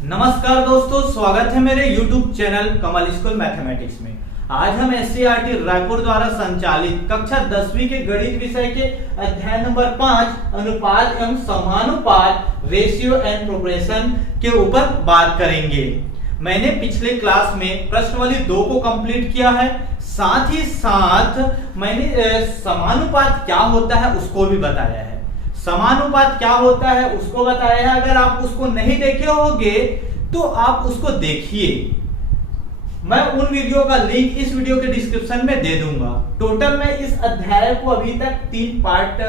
नमस्कार दोस्तों, स्वागत है मेरे YouTube चैनल कमल स्कूल मैथमेटिक्स में। आज हम एससीईआरटी रायपुर द्वारा संचालित कक्षा 10वीं के गणित विषय के अध्याय नंबर 5 अनुपात एवं समानुपात रेशियो एंड प्रोपोर्शन के ऊपर बात करेंगे। मैंने पिछले क्लास में प्रश्नावली 2 को कंप्लीट किया है, साथ ही साथ मैंने समानुपात क्या होता है उसको भी बताया है। समानुपात क्या होता है उसको बताया है। अगर आप उसको नहीं देखे होंगे तो आप उसको देखिए। मैं उन वीडियो का लिंक इस वीडियो के डिस्क्रिप्शन में दे दूंगा। टोटल मैं इस अध्याय को अभी तक 3 पार्ट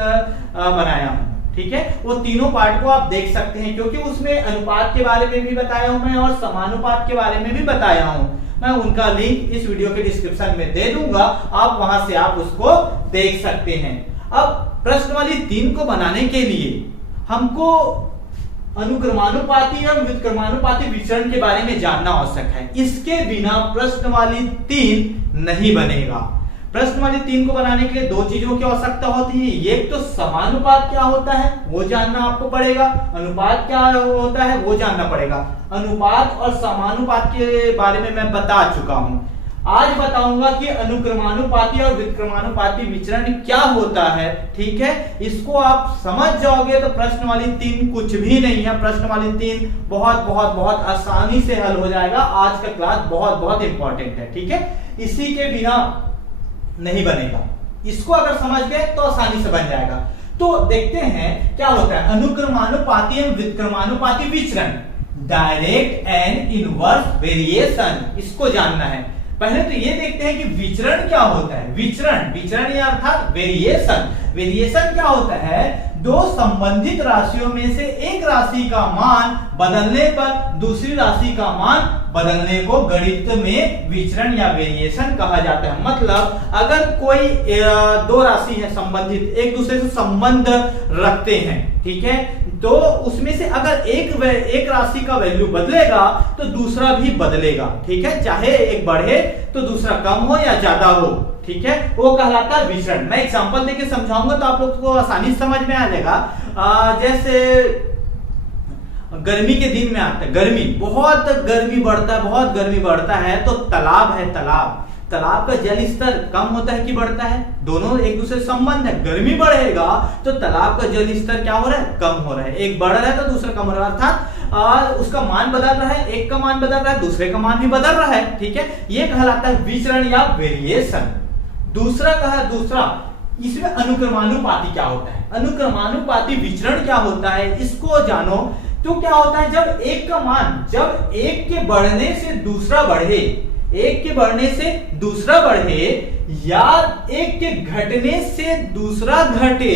बनाया हूं, ठीक है। वो तीनों पार्ट को आप देख सकते हैं, क्योंकि उसमें अनुपात के बारे में भी बताया हूं मैं और समानुपात के बारे में भी बताया हूं। मैं उनका लिंक इस वीडियो के डिस्क्रिप्शन में दे दूंगा, आप वहां से आप उसको देख सकते हैं। अब प्रश्नावली 3 को बनाने के लिए हमको अनुक्रमानुपाती और व्युत्क्रमानुपाती विचरण के बारे में जानना आवश्यक है। इसके बिना प्रश्नावली 3 नहीं बनेगा। प्रश्नावली 3 को बनाने के लिए 2 चीजों की आवश्यकता होती है। एक तो समानुपात क्या होता है वो जानना आपको पड़ेगा, अनुपात क्या होता है वो जानना पड़ेगा। अनुपात और समानुपात के बारे में मैं बता चुका हूं। आज बताऊंगा कि अनुक्रमानुपाती और व्युत्क्रमानुपाती विचरण क्या होता है, ठीक है। इसको आप समझ जाओगे तो प्रश्नावली 3 कुछ भी नहीं है। प्रश्नावली 3 बहुत बहुत बहुत आसानी से हल हो जाएगा। आज का क्लास बहुत बहुत इंपॉर्टेंट है, ठीक है। इसी के बिना नहीं बनेगा। इसको अगर समझ गए तो आसानी से बन जाएगा। तो देखते हैं क्या होता है अनुक्रमानुपाती एवं व्युत्क्रमानुपाती विचरण, डायरेक्ट एंड इनवर्स वेरिएशन। इसको जानना है। पहले तो ये देखते हैं कि विचरण क्या होता है। विचरण या अर्थात वेरिएशन क्या होता है। 2 संबंधित राशियों में से एक राशि का मान बदलने पर दूसरी राशि का मान बदलने को गणित में विचरण या वेरिएशन कहा जाता है। मतलब अगर कोई 2 राशि है संबंधित, एक दूसरे से संबंध रखते हैं, ठीक है, तो उसमें से अगर एक राशि का वैल्यू बदलेगा तो दूसरा भी बदलेगा, ठीक है। चाहे एक बढ़े तो दूसरा कम हो या ज्यादा हो, ठीक है, वो कहलाता है विचरण। मैं एग्जांपल देके समझाऊंगा तो आप लोग को आसानी समझ में आ जाएगा। जैसे गर्मी के दिन में आता है, बहुत गर्मी बढ़ता है तो तालाब है, तालाब का जल स्तर कम होता है कि बढ़ता है। दोनों एक दूसरे से संबंध है। गर्मी बढ़ेगा तो तालाब का जल स्तर क्या हो रहा है, कम हो रहा है। एक बढ़ रहा है तो दूसरा कम हो रहा है, अर्थात उसका मान बदल रहा है। एक का मान बदल रहा है, दूसरे का मान भी बदल रहा है, ठीक है। ये कहलाता है विचरण या वेरिएशन। दूसरा इसमें अनुक्रमानुपाती क्या होता है। अनुक्रमानुपाती विचरण क्या होता है इसको जानो। तो क्या होता है जब एक का मान, जब एक के बढ़ने से दूसरा बढ़े, या एक के घटने से दूसरा घटे,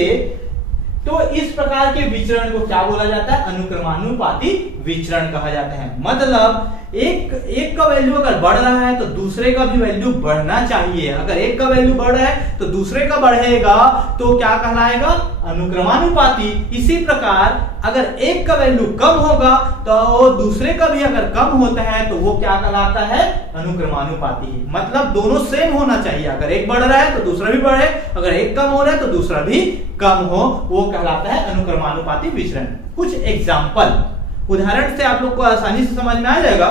तो इस प्रकार के विचरण को क्या बोला जाता है, अनुक्रमानुपाती विचरण कहा जाता है। मतलब एक का वैल्यू अगर बढ़ रहा है तो दूसरे का भी वैल्यू बढ़ना चाहिए। अगर एक का वैल्यू बढ़ रहा है तो दूसरे का बढ़ेगा तो क्या कहलाएगा, अनुक्रमानुपाती। इसी प्रकार अगर एक का वैल्यू कम होगा तो दूसरे का भी अगर कम होता है तो वो क्या कहलाता है, अनुक्रमानुपाती। मतलब दोनों सेम होना चाहिए। अगर एक बढ़ रहा है तो दूसरा भी बढ़े, अगर एक कम हो रहा है तो दूसरा भी कम हो, वो कहलाता है अनुक्रमानुपाती विचरण। कुछ एग्जाम्पल उदाहरण से आप लोग को आसानी से समझ में आ जाएगा।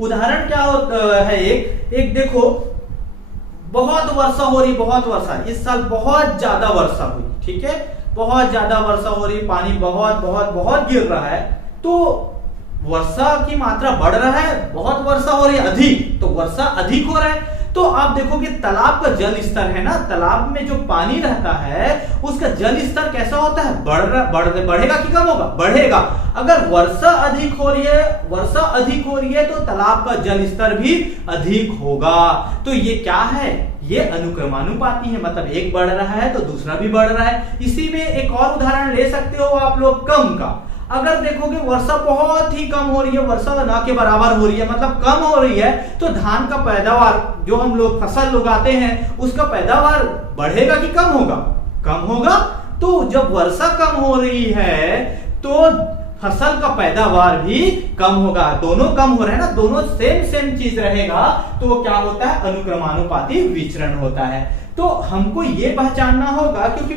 उदाहरण क्या होता है, एक देखो, बहुत वर्षा हो रही, इस साल बहुत ज्यादा वर्षा हुई, ठीक है, बहुत ज्यादा वर्षा हो रही, पानी बहुत गिर रहा है। तो वर्षा की मात्रा बढ़ रहा है, बहुत वर्षा हो रही है, अधिक, तो वर्षा अधिक हो रहा है। तो आप देखोगे तालाब का जल स्तर है ना, तालाब में जो पानी रहता है उसका जल स्तर कैसा होता है, बढ़ेगा कि कम होगा, बढ़ेगा। अगर वर्षा अधिक हो रही है तो तालाब का जल स्तर भी अधिक होगा। तो ये क्या है, ये अनुक्रमानुपाती है। मतलब एक बढ़ रहा है तो दूसरा भी बढ़ रहा है। इसी में एक और उदाहरण ले सकते हो आप लोग कम का। अगर देखोगे वर्षा बहुत ही कम हो रही है, वर्षा ना के बराबर हो रही है, मतलब कम हो रही है, तो धान का पैदावार जो हम लोग फसल उगाते हैं उसका पैदावार बढ़ेगा कि कम होगा, कम होगा। तो जब वर्षा कम हो रही है तो फसल का पैदावार भी कम होगा। दोनों कम हो रहे हैं ना, दोनों सेम चीज रहेगा, तो क्या होता है, अनुक्रमानुपाती विचरण होता है। तो हमको ये पहचानना होगा, क्योंकि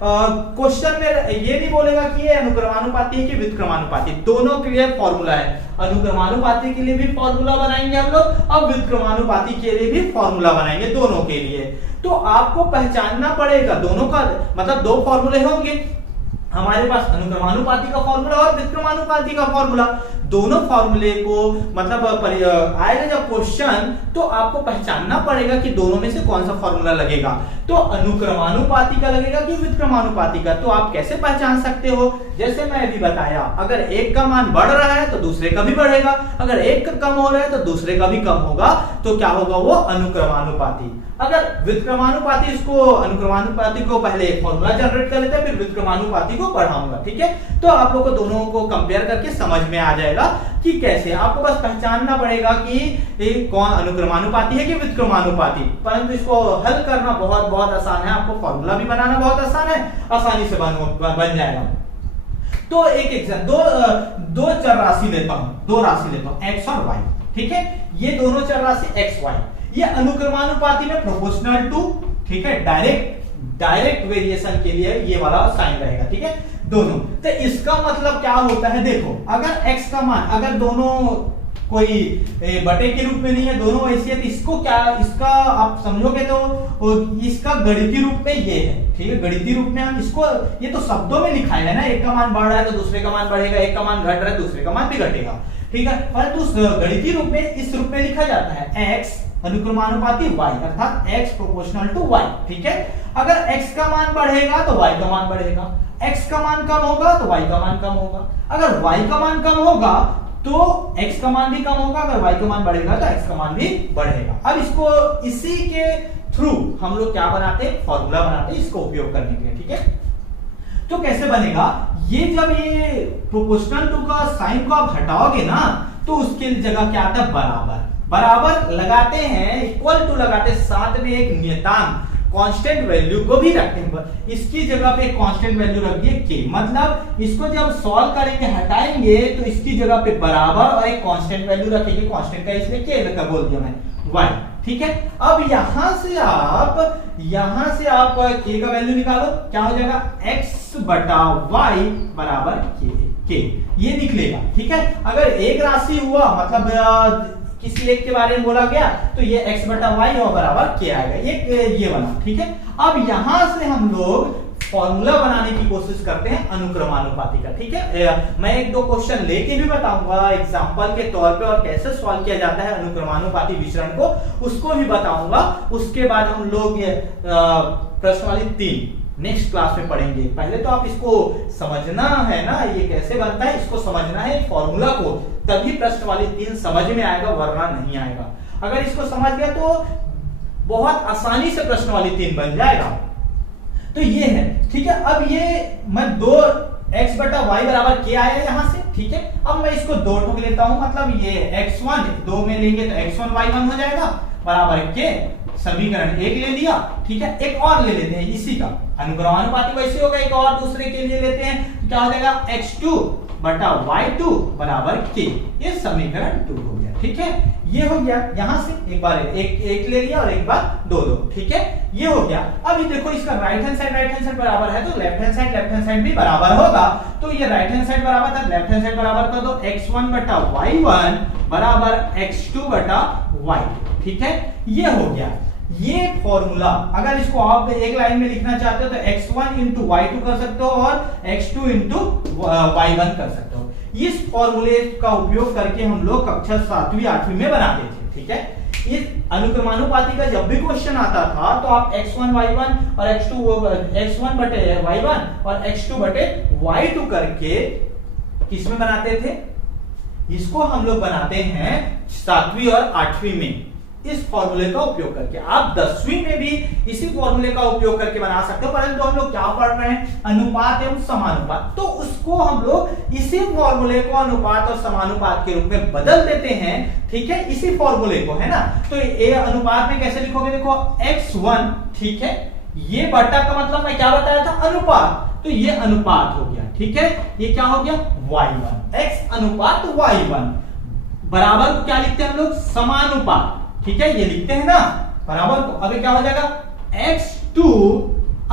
क्वेश्चन में ये नहीं बोलेगा कि ये अनुक्रमानुपाती है कि व्युत्क्रमानुपाती, दोनों के लिए फॉर्मूला है। अनुक्रमानुपाती के लिए भी फॉर्मूला बनाएंगे हम लोग और व्युत्क्रमानुपाती के लिए भी फॉर्मूला बनाएंगे, दोनों के लिए। तो आपको पहचानना पड़ेगा, दोनों का मतलब दो फॉर्मूले होंगे हमारे पास, अनुक्रमानुपाती का फॉर्मूला और व्युत्क्रमानुपाती का फॉर्मूला। दोनों फॉर्मूले को मतलब आएगा जब क्वेश्चन, तो आपको पहचानना पड़ेगा कि दोनों में से कौन सा फॉर्मूला लगेगा, तो अनुक्रमानुपाती का लगेगा कि व्युत्क्रमानुपाती का। तो आप कैसे पहचान सकते हो, जैसे मैं अभी बताया, अगर एक का मान बढ़ रहा है तो दूसरे का भी बढ़ेगा, अगर एक का कम हो रहा है तो दूसरे का भी कम होगा, तो क्या होगा, वो अनुक्रमानुपाती। अगर व्युत्क्रमानुपाती, इसको अनुक्रमानुपाती को पहले फॉर्मूला जनरेट कर लेते हैं, फिर व्युत्क्रमानुपाती को पढ़ाऊंगा, ठीक है। तो आप लोग को दोनों को कंपेयर करके समझ में आ जाएगा कि कैसे। आपको बस पहचानना पड़ेगा कि ये कौन अनुक्रमानुपाती है कि व्युत्क्रमानुपाती, परंतु इसको हल करना बहुत बहुत आसान है, आपको फॉर्मूला भी बनाना बहुत आसान है, आसानी से बन जाएगा। तो एक एग्जाम्पल, दो चर राशि लेता हूं, दो राशि लेता हूं x और y, ठीक है। ये दोनों चर राशि x y, ये अनुक्रमानुपाती में प्रोपोर्शनल टू, ठीक है, डायरेक्ट वेरिएशन के लिए ये वाला साइन रहेगा, ठीक है, दोनों। तो इसका मतलब क्या होता है, देखो, अगर x का मान, अगर दोनों कोई बटे के रूप में नहीं है, दोनों ऐसे है, तो इसको क्या, इसका आप समझोगे तो इसका गणितीय रूप में ये है, ठीक है। गणितीय रूप में हम इसको, ये तो शब्दों में लिखा है ना, एक का मान बढ़ रहा है तो दूसरे का मान बढ़ेगा, एक का मान घट रहा है दूसरे का मान भी घटेगा, ठीक है। परंतु गणितीय रूप में इस रूप में लिखा जाता है x अनुक्रमानुपाती y, अर्थात x प्रोपोर्शनल टू y, ठीक है। अगर x का मान बढ़ेगा तो y का मान बढ़ेगा, x का मान कम होगा तो y का मान कम होगा, अगर y का मान कम होगा तो x का मान भी कम होगा, अगर y का मान बढ़ेगा तो x का मान भी बढ़ेगा। अब इसको, इसी के थ्रू हम लोग क्या बनाते हैं, फॉर्मूला बनाते हैं इसको उपयोग करने के लिए, ठीक है। तो कैसे बनेगा, ये जब ये प्रोपोर्शनल टू का साइन को आप हटाओगे ना, तो उसके जगह क्या आता है, बराबर। बराबर लगाते हैं, इक्वल टू लगाते हैं, साथ में एक नियतांक कांस्टेंट वैल्यू को भी रखते हैं, इसकी जगह पे कांस्टेंट वैल्यू रख दिए k, मतलब इसको जब सॉल्व करेंगे, हटाएंगे, तो इसकी जगह पे बराबर और एक कांस्टेंट वैल्यू रखेंगे, कांस्टेंट का इसलिए k का बोल दिया मैं, y, ठीक है। अब यहां से आप k का वैल्यू निकालो, क्या हो जाएगा, x बटा y बराबर k, ये निकलेगा, ठीक है। अगर एक राशि हुआ, मतलब किसी एक के बारे में बोला गया, तो ये x बटा y और बराबर k आएगा, ये बना, ठीक है। अब यहां से हम लोग फॉर्मूला बनाने की कोशिश करते हैं अनुक्रमानुपाती का, ठीक है। मैं एक दो क्वेश्चन लेके भी बताऊंगा एग्जांपल के तौर पे, और कैसे सॉल्व किया जाता है अनुक्रमानुपाती विचरण को, उसको भी बताऊंगा। उसके बाद हम लोग प्रश्नावली 3 नेक्स्ट क्लास में पढ़ेंगे। पहले तो आप इसको समझना है ना, ये कैसे बनता है, इसको समझना है फॉर्मूला को, तभी प्रश्नावली 3 समझ में आएगा, वरना नहीं आएगा। अगर इसको समझ गया तो बहुत आसानी से प्रश्नावली 3 बन जाएगा। तो ये है, ठीक है। अब ये मैं 2x बटा y बराबर k आया यहां से, ठीक है। अब मैं इसको 2 ठोक लेता हूं, मतलब ये x1 2 में लेंगे तो x1 y1 हो जाएगा बराबर k, समीकरण 1 ले लिया, ठीक है। एक और ले लेते हैं इसी का, अनुक्रमानुपाती वैसे होगा, एक और दूसरे के लिए लेते हैं, तो क्या हो जाएगा, x2 बटा y2 बराबर k, ये समीकरण 2 हो गया, ठीक है। ये हो गया, यहां से एक बार एक ले लिया और एक बार 2, ठीक है, ये हो गया। अब ये देखो, इसका राइट हैंड साइड बराबर है, तो लेफ्ट हैंड साइड भी बराबर होगा, तो ये राइट हैंड साइड बराबर था, लेफ्ट हैंड साइड बराबर कर दो, x1 बटा y1 बराबर x2 बटा y2, ठीक है। ये हो गया ये फॉर्मूला। अगर इसको आप एक लाइन में लिखना चाहते हो तो x1 इंटू y2 कर सकते हो और x2 इंटू y1 कर सकते हो। इस फॉर्मूले का उपयोग करके हम लोग कक्षा 7वीं 8वीं में बनाते थे, ठीक है। इस अनुक्रमानुपाती का जब भी क्वेश्चन आता था तो आप x1 y1 और x1 बटे y1 और x2 बटे y2 करके किसमें बनाते थे, इसको हम लोग बनाते हैं 7वीं और 8वीं में, इस फॉर्मूले का उपयोग करके। आप 10वीं में भी इसी फॉर्मूले का उपयोग करके बना सकते हो, परंतु हम लोग क्या पढ़ रहे हैं, अनुपात एवं समानुपात, तो उसको हम लोग इसी फॉर्मूले को अनुपात और समानुपात के रूप में बदल देते हैं, ठीक है, इसी फॉर्मूले को, है ना। तो ये अनुपात में कैसे लिखोगे, देखो x1, ठीक है, ये बटा का मतलब मैं क्या बताया था, अनुपात, तो ये अनुपात हो गया, ठीक है। ये क्या हो गया, y1, x अनुपात y1 बराबर को क्या लिखते हैं हम लोग, समानुपात, ठीक है, ये लिखते हैं ना बराबर को। अब क्या हो जाएगा x2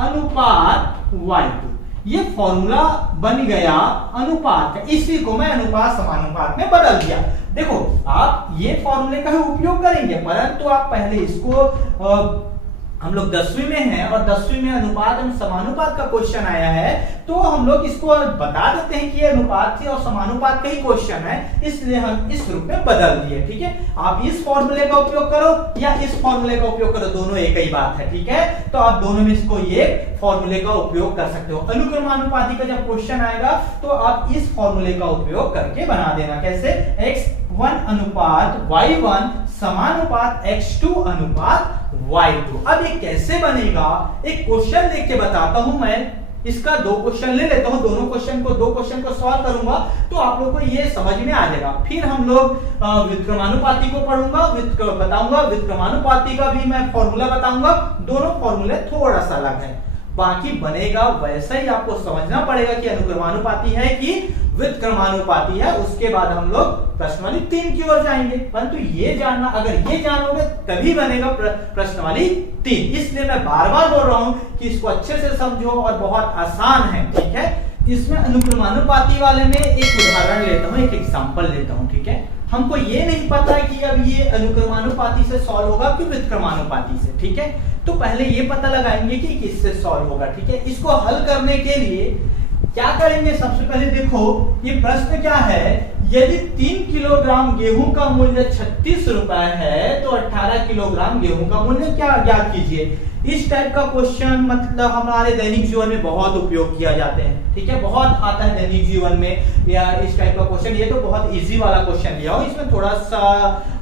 अनुपात y2। ये फॉर्मूला बन गया अनुपात का, इसी को मैं अनुपात समानुपात में बदल दिया। देखो आप ये फॉर्मूले का ही उपयोग करेंगे, परंतु आप पहले इसको हम लोग 10वीं में हैं और 10वीं में अनुपात एवं समानुपात का क्वेश्चन आया है, तो हम लोग इसको बता देते हैं कि ये अनुपात से और समानुपात का ही क्वेश्चन है, इसलिए हम इस रूप में बदल दिए। ठीक है, आप इस फॉर्मूले का उपयोग करो या इस फॉर्मूले का उपयोग करो, दोनों एक ही बात है। ठीक है, तो आप दोनों में इसको ये फॉर्मूले का उपयोग कर सकते हो। अनुक्रमानुपाती का जब क्वेश्चन आएगा तो आप इस फॉर्मूले का उपयोग करके बना देना। कैसे? x1 अनुपात y1 समानुपात x2 अनुपात y2। अब ये कैसे बनेगा, एक क्वेश्चन देख के बताता हूं मैं। इसका दो क्वेश्चन ले लेता हूं, दो क्वेश्चन को सॉल्व करूंगा तो आप लोगों को ये समझ में आ जाएगा। फिर हम लोग व्युत्क्रमानुपाती को पढ़ूंगा, बताऊंगा व्युत्क्रमानुपाती का भी मैं फॉर्मूला बताऊंगा। दोनों फॉर्मूले थोड़ा सा अलग है, बाकी बनेगा वैसा ही। आपको समझना पड़ेगा कि अनुक्रमानुपाती है कि व्युत्क्रमानुपाती है। उसके बाद हम लोग प्रश्नावली 3 की ओर जाएंगे, परंतु ये जानना, अगर ये जानोगे तभी बनेगा प्रश्नावली 3। इसलिए मैं बार बार बोल रहा हूं कि इसको अच्छे से समझो और बहुत आसान है। ठीक है, इसमें अनुक्रमानुपाती वाले में एक उदाहरण लेता हूं, एक एग्जांपल लेता हूं। ठीक है, हमको ये नहीं पता है कि अब ये अनुक्रमानुपाती से सॉल्व होगा कि व्युत्क्रमानुपाती से। ठीक है, तो पहले ये पता लगाएंगे कि किससे सॉल्व होगा। ठीक है, इसको हल करने के लिए क्या करेंगे, सबसे पहले देखो ये प्रश्न क्या है। यदि 3 किलोग्राम गेहूं का मूल्य 36 रुपए है तो 18 किलोग्राम गेहूं का मूल्य क्या ज्ञात कीजिए। इस टाइप का क्वेश्चन मतलब हमारे दैनिक जीवन में बहुत उपयोग किया जाते हैं। ठीक है, बहुत आता है दैनिक जीवन में या इस टाइप का क्वेश्चन। ये तो बहुत इजी वाला क्वेश्चन लिया हो, इसमें थोड़ा सा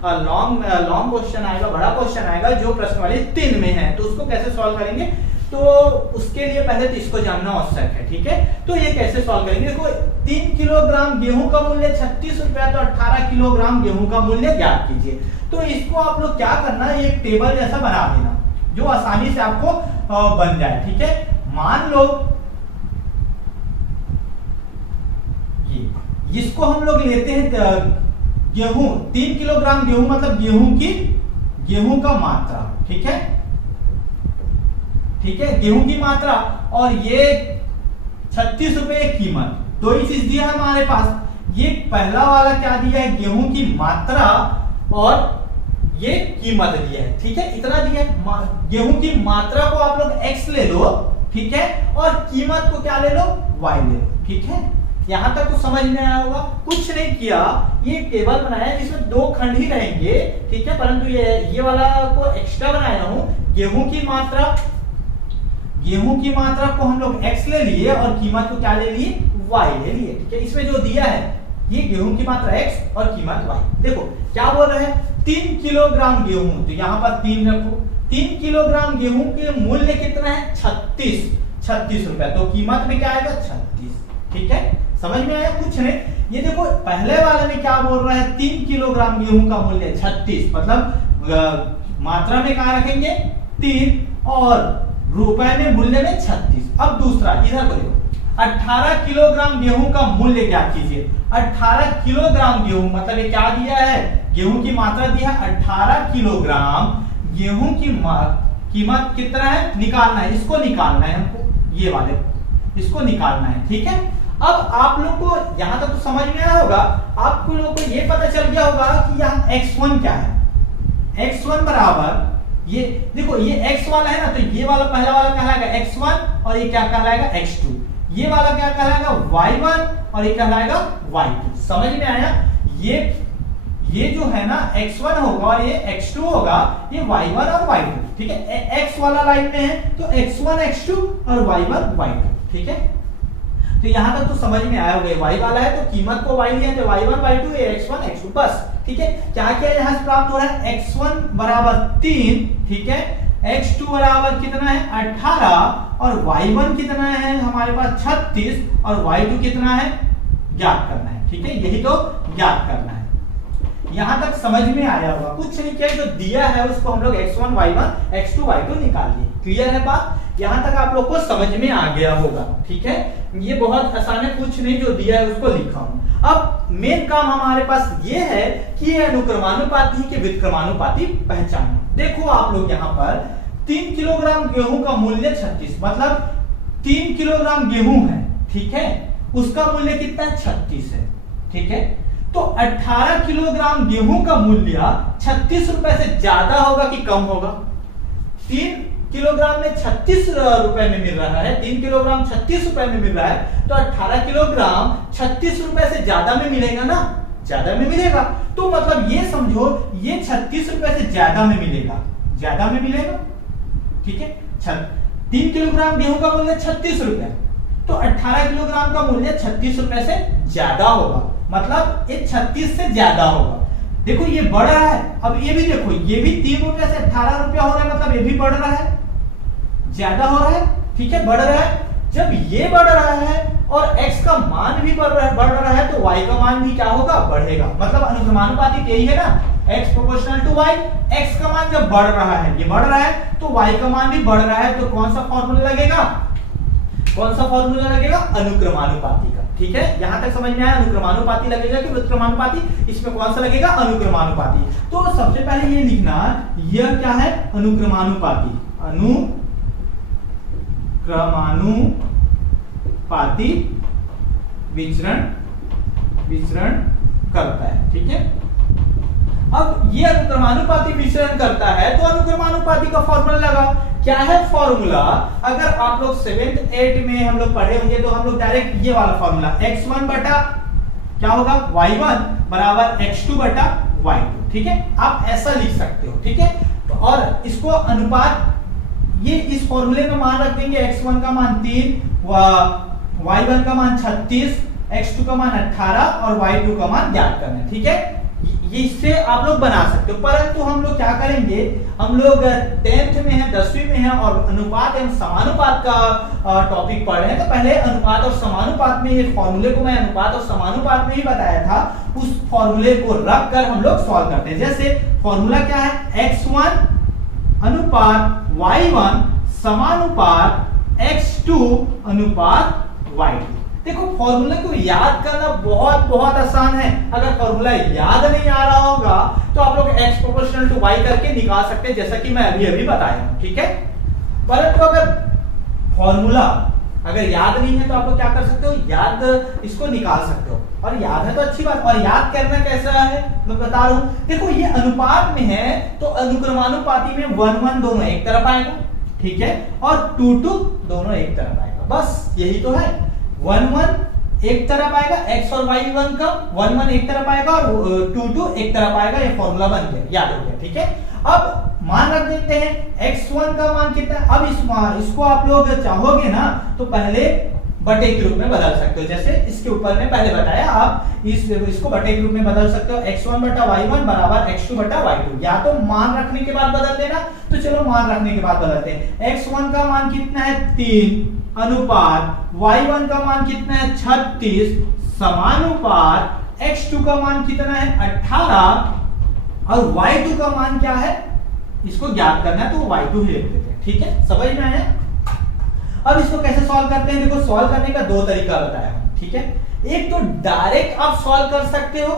लॉन्ग क्वेश्चन आएगा, बड़ा क्वेश्चन आएगा जो प्रश्नावली 3 में है। तो उसको कैसे सॉल्व करेंगे, तो उसके लिए पहले तो इसको जानना आवश्यक है। ठीक है, तो ये कैसे सॉल्व करेंगे, देखो 3 किलोग्राम गेहूं का मूल्य 36 रुपया, तो 18 किलोग्राम गेहूं का मूल्य ज्ञात कीजिए। तो इसको आप लोग क्या करना है, एक टेबल जैसा बना देना जो आसानी से आपको बन जाए। ठीक है, मान लो ये इसको हम लोग लेते हैं गेहूं, 3 किलोग्राम गेहूं मतलब गेहूं का मात्रा। ठीक है, गेहूं की मात्रा, और ये 36 रुपए कीमत। दो ही चीज दिया है हमारे पास। ये पहला वाला क्या दिया है, गेहूं की मात्रा, और ये कीमत दिया है। ठीक है, इतना दिया है। गेहूं की मात्रा को आप लोग x ले लो, ठीक है, और कीमत को क्या ले लो, y ले लो। ठीक है, यहां तक तो समझ में आया होगा। कुछ नहीं किया, ये टेबल बनाया जिसमें 2 खंड ही रहेंगे। ठीक है, परंतु ये वाला को एक्स्ट्रा बनाया हूं। गेहूं की मात्रा को हम लोग x ले लिए और कीमत को क्या ले लिए, y ले लिए। ठीक है, इसमें जो दिया है ये गेहूं की मात्रा x और कीमत y। देखो क्या बोल रहे हैं, 3 किलोग्राम गेहूं, तो यहाँ पर 3 रखो। 3 किलोग्राम गेहूं के मूल्य कितना है, 36 रुपए, तो कीमत में क्या आएगा, 36। ठीक है, समझ में आया, कुछ नहीं। ये देखो पहले वाले में क्या बोल रहा है, 3 किलोग्राम गेहूं का मूल्य 36, मतलब मात्रा में क्या रखेंगे 3 और रुपए में मूल्य में 36। अब दूसरा इधर को देखो, 18 किलोग्राम गेहूं का मूल्य क्या कीजिए। 18 किलोग्राम गेहूं मतलब ये क्या दिया है, गेहूं की मात्रा दिया है 18 किलोग्राम। गेहूं की कीमत कितना है, निकालना है, इसको निकालना है हमको, ये वाले इसको निकालना है। ठीक है, अब आप लोग को यहां तक तो समझ में आया होगा। आपको लोग को ये पता चल गया होगा कि यहाँ x1 क्या है। x1 बराबर, ये देखो ये x वाला है ना, तो ये वाला पहला वाला कहलाएगा x1 और ये क्या कहलाएगा x2। ये वाला क्या कहलाएगा y1 और ये कहलाएगा y2। समझ में आया, ये जो है ना x1 होगा और ये x2 होगा, ये y1 और y2। ठीक है, x वाला लाइन में है तो x1 x2 और y1 y2। ठीक है, तो यहां तक तो समझ में आया होगा। y वाला है तो कीमत को y लिया, तो y1 y2 ये x1 x2 बस। ठीक है, क्या क्या यहां से प्राप्त हो रहा है, x1 बराबर 3, ठीक है, x2 बराबर कितना है 18 और y1 कितना है हमारे पास 36 और y2 कितना है ज्ञात करना है। ठीक है, यही तो ज्ञात करना है। यहां तक समझ में आया होगा, कुछ नहीं किया, जो दिया है उसको हम लोग x1 y1 x2 y2 निकाल दिए। क्लियर है बात, यहां तक आप लोग को समझ में आ गया होगा। ठीक है, ये बहुत आसान है, कुछ नहीं, जो दिया है उसको लिखा हूं। अब मेन काम हमारे पास ये है कि ये अनुक्रमानुपाती के व्युत्क्रमानुपाती पहचानना। देखो आप लोग यहाँ पर 3 किलोग्राम गेहूं का मूल्य 36, मतलब 3 किलोग्राम गेहूं है, ठीक है, उसका मूल्य कितना है? 36 है, ठीक है। तो 18 किलोग्राम गेहूं का मूल्य 36 रुपए से ज्यादा होगा कि कम होगा? 3 किलोग्राम में 36 रुपए में मिल रहा है, 3 किलोग्राम 36 रुपए में मिल रहा है, तो 18 किलोग्राम 36 रुपए से ज्यादा में मिलेगा ना, ज्यादा में मिलेगा। तो मतलब ये समझो ये 36 रुपए से ज्यादा में मिलेगा, ज्यादा में मिलेगा, ठीक है। 3 किलोग्राम गेहूं का मूल्य 36 रुपए, तो 18 किलोग्राम का मूल्य 36 रुपए से ज्यादा होगा, मतलब ये 36 से ज्यादा होगा। देखो ये बढ़ रहा है, अब ये भी देखो, ये भी 3 रुपए से 18 रुपया हो रहा है, मतलब ये भी बढ़ रहा है, ज्यादा हो रहा है, ठीक है, बढ़ रहा है। जब ये बढ़ रहा है और x का मान भी बढ़ रहा है तो y का मान भी क्या होगा? बढ़ेगा, मतलब अनुक्रमानुपाती यही है ना, x proportional to y। x का मान जब बढ़ रहा है, ये बढ़ रहा है, तो y का मान भी बढ़ रहा है, तो कौन सा फॉर्मूला लगेगा? कौन सा फॉर्मूला लगेगा? अनुक्रमानुपाती का, ठीक है। यहां तक समझ में आया? अनुक्रमानुपाती लगेगा कि व्युत्क्रमानुपाती? इसमें कौन सा लगेगा? अनुक्रमानुपाती। तो सबसे पहले ये लिखना, यह क्या है? अनुक्रमानुपाती, अनुक्रमानुपाती विचरण करता है, ठीक है। अब ये अनुक्रमानुपाती विचरण करता है, तो अनुक्रमानुपाती का फॉर्मूला लगा। क्या है फॉर्मूला? अगर आप लोग 7th 8th में हम लोग पढ़े होंगे तो हम लोग डायरेक्ट ये वाला फॉर्मूला, x1 बटा क्या होगा? y1 बराबर x2 बटा y2, ठीक है। आप ऐसा लिख सकते हो, ठीक है। तो और इसको अनुपात, ये इस फॉर्मूले में मान रख देंगे, x1 का मान 3, y1 का मान 36, x2 का मान 18 और y2 का मान ज्ञात करना है, ठीक है। इससे आप लोग बना सकते हो, परंतु हम लोग क्या करेंगे, हम लोग 10th में है, 10वीं में है और अनुपात एवं समानुपात का टॉपिक पढ़ रहे हैं, तो पहले अनुपात और समानुपात में, ये फॉर्मूले को मैं अनुपात और समानुपात में ही बताया था, उस फॉर्मूले को रख कर हम लोग सॉल्व करते हैं। जैसे फॉर्मूला क्या है? x1 अनुपात y1 समानुपात x2 अनुपात y2। देखो फॉर्मूले को याद करना बहुत बहुत आसान है। अगर फॉर्मूला याद नहीं आ रहा होगा तो आप लोग x प्रोपोर्शनल टू y करके निकाल सकते हैं, जैसा कि मैं अभी अभी बताया हूं, ठीक है। परंतु अगर फॉर्मूला अगर याद नहीं है तो आप लोग क्या कर सकते हो? याद इसको निकाल सकते हो, और याद है तो अच्छी बात। और याद करना कैसा है मैं बता रहा हूं। देखो ये अनुपात में है तो अनुक्रमानुपाती में 1-1 दोनों एक तरफ आएगा, ठीक है, और 2-2 दोनों एक तरफ आएगा, बस यही तो है। 1-1 एक तरफ आएगा, x और y1 का 1-1 एक तरफ आएगा और 2-2 एक तरफ आएगा, ये फॉर्मूला बन गया, याद हो गया, ठीक है। अब मान रख देते हैं, x1 का मान कितना है? अब इसको आप लोग चाहोगे ना तो पहले बटे के रूप में बदल सकते हो, जैसे इसके ऊपर में पहले बताया, आप इसको बटे के रूप में बदल सकते हो। x1 बटा y1 बराबर x2 बटा y2, या तो मान रखने के बाद बदल देना, तो चलो मान रखने के बाद बदलते हैं। x1 का मान कितना है? 3 अनुपात y1 का मान कितना है? 36 समानुपात x2 का मान कितना है? 18 और y2 का मान क्या है? इसको ज्ञात करना है, तो y2 ही लिख देते हैं, ठीक है। समझ में आया? अब इसको कैसे सॉल्व करते हैं? देखो सॉल्व करने का 2 तरीका बताया हूं, ठीक है। एक तो डायरेक्ट आप सॉल्व कर सकते हो,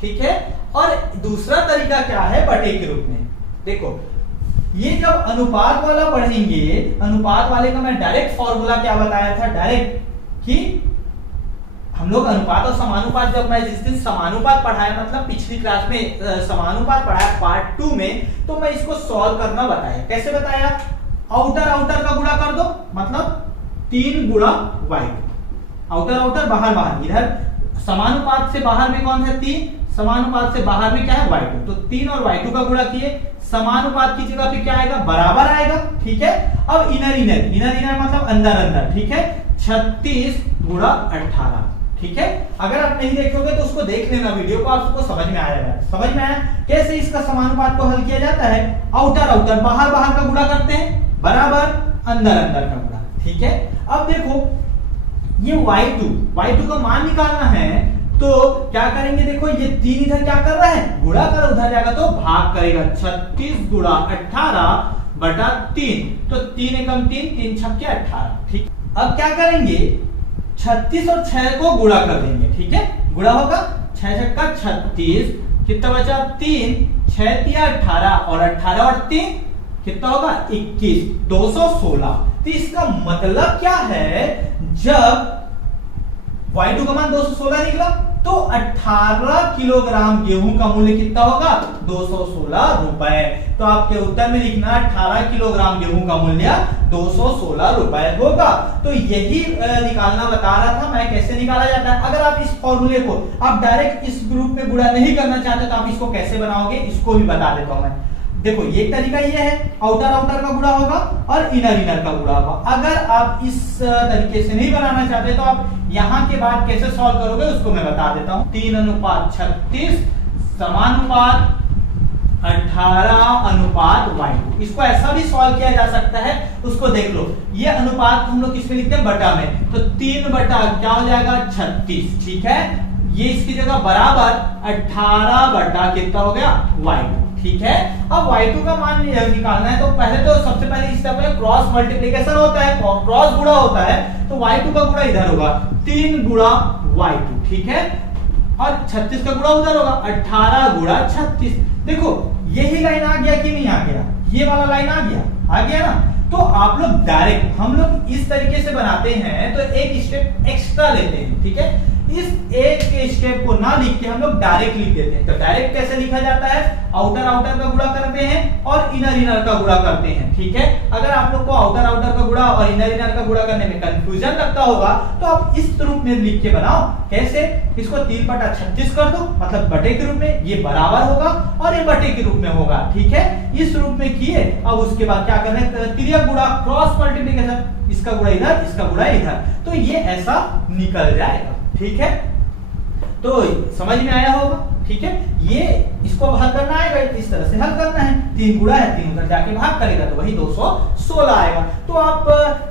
ठीक है, और दूसरा तरीका क्या है? बटे के रूप में। देखो ये जब अनुपात वाला पढ़ेंगे, अनुपात वाले का मैं डायरेक्ट फॉर्मूला क्या बताया था? डायरेक्ट कि हम लोग अनुपात और समानुपात, जब मैं जिस दिन समानुपात पढ़ाया, मतलब पिछली क्लास में समानुपात पढ़ाया पार्ट 2 में, तो मैं इसको सॉल्व करना बताया। कैसे बताया? आउटर आउटर का गुणा कर दो, मतलब 3 गुणा y2, आउटर आउटर बाहर बाहर, इधर समानुपात से बाहर में कौन है? 3, समानुपात से बाहर में क्या है? y2, तो 3 और y2 का गुणा किए, समानुपात की जगह पे क्या आएगा? बराबर आएगा, ठीक है। अब इनर इनर, इनर इनर मतलब अंदर अंदर, ठीक है। 36 गुणा 18, ठीक है। अगर आप नहीं देखोगे तो उसको देख लेना वीडियो को, आपको समझ में आएगा। समझ में आया कैसे इसका समानुपात को हल किया जाता है? आउटर आउटर बाहर बाहर का गुणा करते हैं, बराबर अंदर अंदर का गुणा, ठीक है। अब देखो ये y2 का मान निकालना है, तो क्या करेंगे? देखो ये 3 इधर क्या कर रहा है? गुणा कर, उधर जाएगा तो भाग करेगा। 36 गुणा 18 बटा 3, तो 3 एकम 3, 3 छक्के 18, ठीक। अब क्या करेंगे? 36 और 6 को गुणा कर देंगे, ठीक है। गुणा होगा 6 छक्का 36, कितना बचा? 3, 6 तिया 18 और 18 और 3 कितना होगा 21, 216। तो इसका मतलब क्या है, जब y2 का मान 216 निकला तो 18 किलोग्राम गेहूं का मूल्य कितना होगा 216 रुपए। तो आपके उत्तर में लिखना 18 किलोग्राम गेहूं का मूल्य 216 रुपए होगा। तो यही निकालना बता रहा था मैं, कैसे निकाला जाता है। अगर आप इस फॉर्मूले को आप डायरेक्ट इस ग्रुप में गुणा नहीं करना चाहते तो आप इसको कैसे बनाओगे, इसको भी बता देता हूं मैं। देखो ये तरीका ये है, आउटर आउटर का गुणा होगा और इनर इनर का गुणा होगा। अगर आप इस तरीके से नहीं बनाना चाहते तो आप यहां के बाद कैसे सॉल्व करोगे उसको मैं बता देता हूं। 3:36 समानुपात 18:y2। इसको ऐसा भी सॉल्व किया जा सकता है, उसको देख लो। ये अनुपात हम लोग किसमें लिखते हैं, बटा में। तो 3 बटा क्या हो जाएगा 36, ठीक है। ये इसकी जगह बराबर 18 बटा कितना हो गया y2, ठीक है। अब y2 का मान निकालना है तो पहले तो सबसे पहले इस स्टेप में क्रॉस मल्टीप्लिकेशन होता है, क्रॉस गुणा होता है। तो y2 का गुणा इधर होगा 3 गुणा y2, ठीक है। और 36 का गुणा उधर होगा 18 गुणा 36। देखो यही लाइन आ गया कि नहीं आ गया, ये वाला लाइन आ गया ना। तो आप लोग डायरेक्ट, हम लोग इस तरीके से बनाते हैं तो एक स्टेप एक्स्ट्रा लेते हैं, ठीक है। इस एक स्टेप को ना लिख के हम लोग डायरेक्ट लिख देते हैं। तो डायरेक्ट कैसे लिखा जाता है, आउटर आउटर का गुणा करते हैं और इनर इनर का गुणा करते हैं, ठीक है। अगर आप लोग को आउटर आउटर का गुणा और इनर इनर का गुणा करने में कंफ्यूजन लगता होगा तो आप इस रूप में लिख के बनाओ। कैसे, इसको 3 बटा 36 कर दो, मतलब बटे के रूप में, ये बराबर होगा और ये बटे के रूप में होगा, ठीक है। इस रूप में किए, अब उसके बाद क्या करना है, त्रियक गुणा, क्रॉस मल्टीप्लिकेशन, इसका गुणा इधर, इसका गुणा इधर, तो ये ऐसा निकल जाएगा, ठीक है। तो समझ में आया होगा, ठीक है। ये इसको हल करना आएगा, इस तरह से हल करना है। 3 गुणा है, 3 उधर जाके भाग करेगा तो वही 216 आएगा। तो आप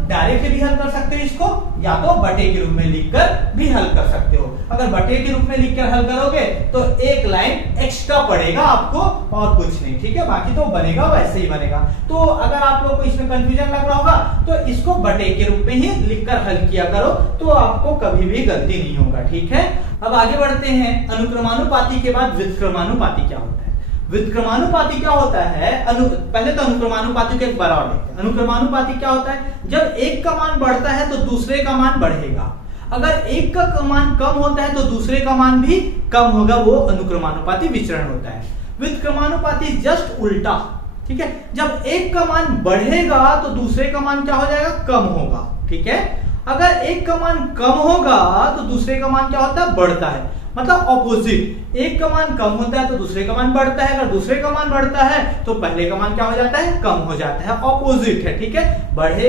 डायरेक्ट भी हल कर सकते हो इसको, या तो बटे के रूप में लिखकर भी हल कर सकते हो। अगर बटे के रूप में लिखकर हल करोगे तो एक लाइन एक्स्ट्रा पड़ेगा आपको और कुछ नहीं, ठीक है। बाकी तो बनेगा वैसे ही बनेगा। तो अगर आप लोगों को इसमें कंफ्यूजन लग रहा होगा तो इसको बटे के रूप में ही लिखकर हल किया करो, तो आपको कभी भी गलती नहीं होगा, ठीक है। अब आगे बढ़ते हैं। अनुक्रमानुपाती के बाद व्युत्क्रमानुपाती क्या होता है। व्युत्क्रमानुपाती क्या होता है, पहले तो अनुक्रमानुपाती को एक बार और देखते हैं। अनुक्रमानुपाती क्या होता है, जब एक का मान बढ़ता है तो दूसरे का मान बढ़ेगा। अगर एक का मान कम होता है तो दूसरे का मान भी कम होगा, वो अनुक्रमानुपाती विचरण होता है। व्युत्क्रमानुपाती जस्ट उल्टा, ठीक है। जब एक का मान बढ़ेगा तो दूसरे का मान क्या हो जाएगा, कम होगा, ठीक है। अगर एक का मान कम होगा तो दूसरे का मान क्या होता है, बढ़ता है, मतलब ऑपोजिट। एक का मान कम होता है तो दूसरे का मान बढ़ता है, अगर दूसरे का मान बढ़ता है तो पहले का मान क्या हो जाता है, कम हो जाता है, ऑपोजिट है, ठीक है।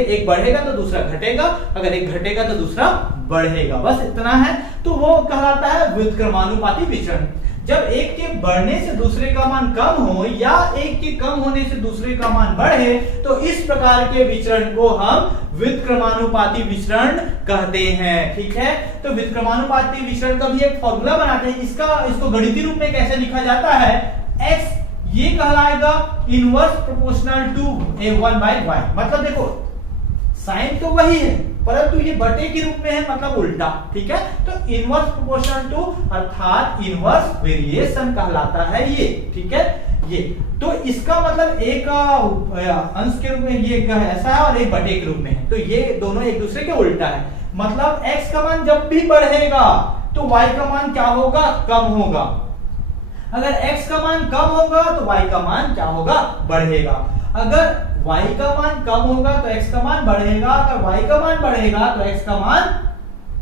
एक बढ़ेगा तो दूसरा घटेगा, अगर एक घटेगा तो दूसरा बढ़ेगा, बस इतना है। तो वो कहलाता है व्युत्क्रमानुपाती विचरण। जब एक के बढ़ने से दूसरे का मान कम हो या एक के कम होने से दूसरे का मान बढ़े तो इस प्रकार के विचरण को हम व्युत्क्रमानुपाती विचरण कहते हैं, ठीक है। तो व्युत्क्रमानुपाती विचरण का भी एक फॉर्मूला बनाते हैं। इसको गणितीय रूप में कैसे लिखा जाता है, x ये कहलाएगा इनवर्स प्रोपोर्शनल टू a1/y। मतलब देखो साइन तो वही है परंतु ये बटे के रूप में है, मतलब उल्टा, ठीक है। तो इनवर्स प्रोपोर्शनल टू अर्थात इनवर्स वेरिएशन कहलाता है ये, ठीक है। ये तो इसका मतलब एक अंश के रूप में ये ऐसा है और एक बटे के रूप में है, तो ये दोनों एक दूसरे के उल्टा है। मतलब x का मान जब भी बढ़ेगा तो y का मान क्या होगा, कम होगा। अगर x का मान कम होगा तो y का मान क्या होगा, बढ़ेगा। अगर y का मान कम होगा तो x का मान बढ़ेगा, अगर y का मान बढ़ेगा तो x का मान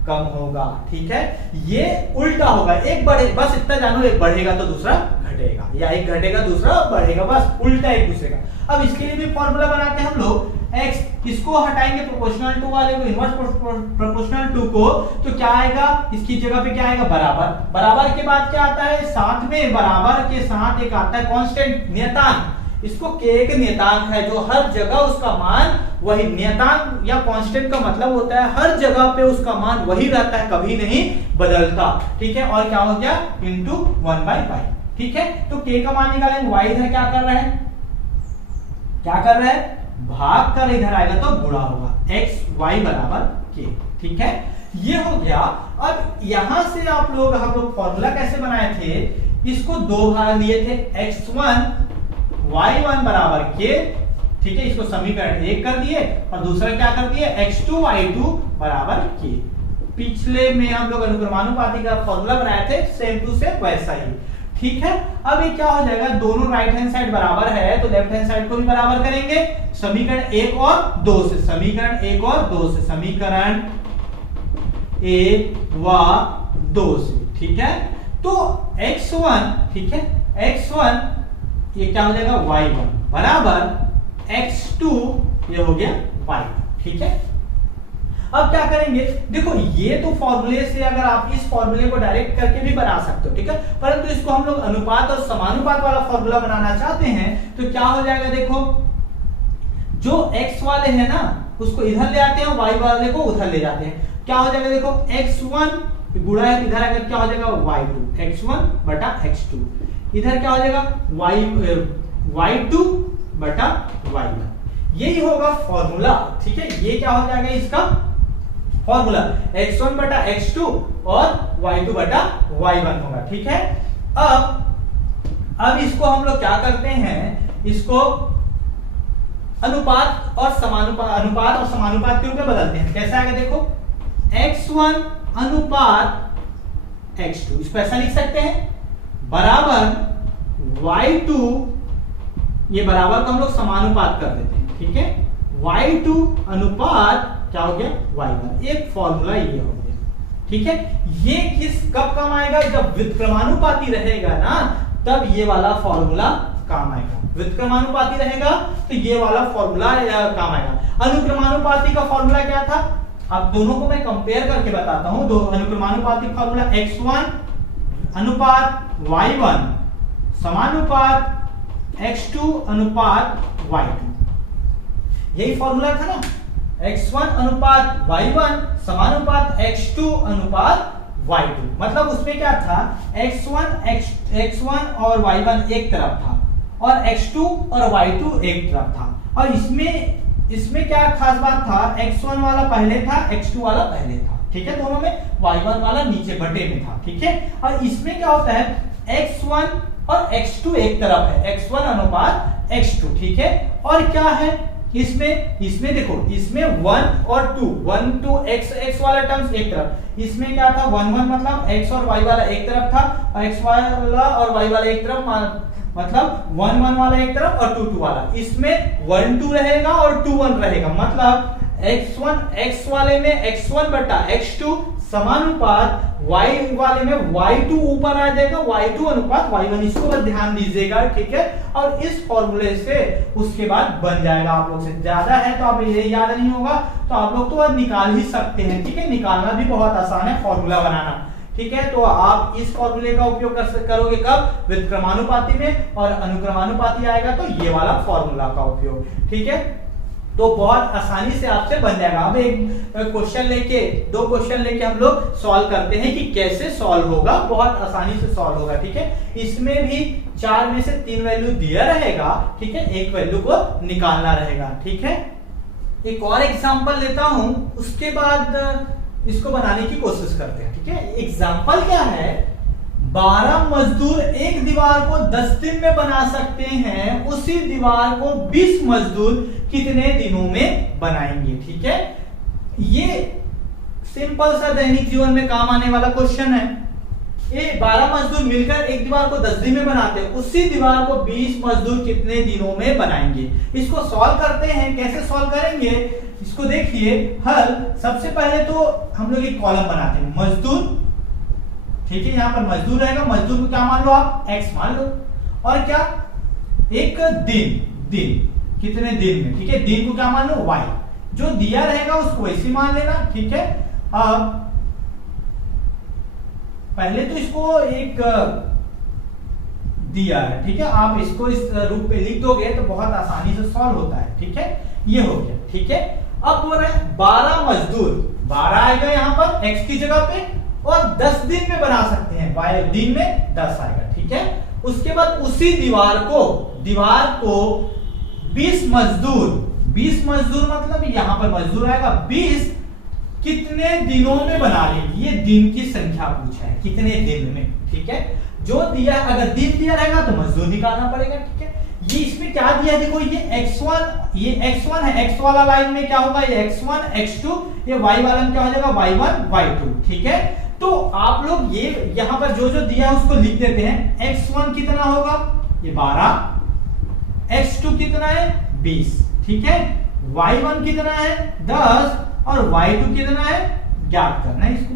कम होगा, ठीक है। ये उल्टा होगा, एक बढ़े, बस इतना जानो, एक बढ़ेगा तो दूसरा घटेगा या एक घटेगा दूसरा बढ़ेगा, बस उल्टा एक दूसरे का। अब इसके लिए भी फॉर्मूला बनाते हैं हम लोग। x इसको हटाएंगे प्रोपोर्शनल टू वाले को, इनवर्स प्रोपोर्शनल टू को, तो क्या आएगा, इसकी जगह पे क्या आएगा, बराबर। बराबर के बाद क्या आता है, साथ में बराबर के साथ एक आता है कांस्टेंट, नियतांक। इसको k एक नियतांक है जो हर जगह उसका मान वही, नियतांक या कांस्टेंट का मतलब होता है हर जगह पे उसका मान वही रहता है, कभी नहीं बदलता, ठीक है। और क्या हो गया, इंटू 1/y, ठीक है। तो k का मान निकालेंगे, y इधर क्या कर रहा है, भाग कर इधर आएगा तो गुणा होगा, x y बराबर k, ठीक है। ये हो गया। अब यहां से हम लोग फॉर्मूला कैसे बनाए थे, इसको दो भाग लिए थे, x1 y1 बराबर k ठीक है, इसको समीकरण 1 कर दिए और दूसरा क्या कर दिए, x2 y2 बराबर k। पिछले में हम लोग अनुक्रमानुपाती का फॉर्मूला बनाए थे, सेम टू सेम वैसा ही। ठीक है, अब ये क्या हो जाएगा, दोनों राइट हैंड साइड बराबर है तो लेफ्ट हैंड साइड को भी बराबर करेंगे समीकरण 1 और 2 से, समीकरण 1 और 2 से, समीकरण 1 व 2 से। ठीक है, तो x1, ठीक है, x1 ये क्या हो जाएगा y1 बराबर x2 ये हो गया y2। ठीक है, अब क्या करेंगे, देखो ये तो फॉर्मूले से अगर आप इस फॉर्मूले को डायरेक्ट करके भी बना सकते हो, ठीक है, परंतु इसको हम लोग अनुपात और समानुपात वाला फॉर्मूला बनाना चाहते हैं तो क्या हो जाएगा, देखो जो x वाले हैं ना उसको इधर ले आते हैं, y वाले को उधर ले जाते हैं, क्या हो जाएगा, देखो x1 गुणा है इधर आकर क्या हो जाएगा y2, x1 बटा x2, इधर क्या हो जाएगा y2 बटा y1, यही होगा फॉर्मूला। ठीक है, ये क्या हो जाएगा इसका फॉर्मूला, x1 बटा x2 और y2 बटा y1 होगा। ठीक है, अब इसको हम लोग क्या करते हैं, इसको अनुपात और समानुपात के रूप में बदलते हैं। कैसे आएगा, देखो x1 अनुपात x2, इसको ऐसा लिख सकते हैं बराबर y2, ये बराबर को हम लोग समानुपात कर देते हैं। ठीक है, y2 अनुपात क्या हो गया y1, एक फॉर्मूला ये हो गया। ठीक है, ये किस कब काम आएगा, जब व्युत्क्रमानुपाती रहेगा ना तब ये वाला फॉर्मूला काम आएगा, व्युत्क्रमानुपाती रहेगा तो ये वाला फॉर्मूला काम आएगा। अनुक्रमानुपाती का फॉर्मूला क्या था, अब दोनों को मैं कंपेयर करके बताता हूं, दो अनुक्रमानुपाती फॉर्मूला x1 अनुपात y1 समानुपात x2 अनुपात y2, यही फॉर्मूला था ना, x1 अनुपात y1 समानुपात x2 अनुपात y2, मतलब उसमें क्या था, x1 और y1 एक तरफ था और x2 और y2 एक तरफ था, और इसमें क्या खास बात था, x1 वाला पहले था, x2 वाला पहले था। ठीक है, दोनों में y1 वाला नीचे बटे में था। ठीक है, और इसमें क्या होता है, x1 और x2 एक तरफ है, x1 अनुपात x2। ठीक है, और क्या है इसमें देखो, इसमें 1 और 2, 1 2 x वाला टर्म्स एक तरफ, इसमें क्या था 1 1 मतलब x और y वाला एक तरफ था, और x वाला और y वाला एक तरफ, मतलब 1 1 वाला एक तरफ और 2 2 वाला, इसमें 1 2 रहेगा और 2 1 रहेगा, मतलब x वाले में x1 बटा x2 समानुपात y वाले में y2 ऊपर आ जाएगा, y2 अनुपात y1, इसको बस ध्यान दीजिएगा। ठीक है, और इस फॉर्मूले से उसके बाद बन जाएगा, आप लोग से ज्यादा है तो आप ये याद नहीं होगा तो आप लोग तो निकाल ही सकते हैं। ठीक है, निकालना भी बहुत आसान है फॉर्मूला बनाना। ठीक है, तो आप इस फॉर्मूले का उपयोग करोगे कब, व्युत्क्रमानुपाती में, और अनुक्रमानुपाती आएगा तो ये वाला फॉर्मूला का उपयोग। ठीक है, तो बहुत आसानी से आपसे बन जाएगा। अब एक क्वेश्चन लेके, दो क्वेश्चन लेके हम लोग सॉल्व करते हैं कि कैसे सॉल्व होगा, बहुत आसानी से सॉल्व होगा। ठीक है, इसमें भी 4 में से 3 वैल्यू दिया रहेगा। ठीक है, एक वैल्यू को निकालना रहेगा। ठीक है, एक और एग्जांपल लेता हूं, उसके बाद इसको बनाने की कोशिश करते हैं। ठीक है, एग्जांपल क्या है, 12 मजदूर एक दीवार को 10 दिन में बना सकते हैं, उसी दीवार को 20 मजदूर कितने दिनों में बनाएंगे। ठीक है, ये सिंपल सा दैनिक जीवन में काम आने वाला क्वेश्चन है। ये 12 मजदूर मिलकर एक दीवार को 10 दिन में बनाते हैं, उसी दीवार को 20 मजदूर कितने दिनों में बनाएंगे। इसको सॉल्व करते हैं, कैसे सॉल्व करेंगे इसको देखिए। हल, सबसे पहले तो हम लोग एक कॉलम बनाते हैं, मजदूर। ठीक है, यहाँ पर मजदूर रहेगा, मजदूर को क्या मान लो आप, x मान लो, और क्या एक दिन कितने दिन में। ठीक है, दिन को क्या मान लो y, जो दिया रहेगा उसको वैसे मान लेना। ठीक है, अब पहले तो इसको एक दिया है। ठीक है, आप इसको इस रूप में लिख दोगे तो बहुत आसानी से सॉल्व होता है। ठीक है, ये हो गया। ठीक है, अब बोल रहे हैं 12 मजदूर, 12 आएगा यहाँ पर x की जगह पे, और 10 दिन में बना सकते हैं, y दिन में 10 आएगा। ठीक है, उसके बाद उसी दीवार को 20 मजदूर मतलब यहाँ पर मजदूर आएगा 20 कितने दिनों में बना लेंगे, ये दिन की संख्या पूछा है, कितने दिन में। ठीक है, जो दिया, अगर दिन दिया रहेगा तो मजदूर निकालना पड़ेगा। ठीक है, ये इसमें क्या दिया है देखो, ये x1 है, x वाला लाइन में क्या होगा, ये x1 x2, ये y वाला में क्या हो जाएगा y1 y2, ठीक है। तो आप लोग ये यहां पर जो जो दिया है उसको लिख देते हैं। x1 कितना होगा, ये 12, x2 कितना है 20, ठीक है, y1 कितना है 10 और y2 कितना है, ज्ञात करना है इसको,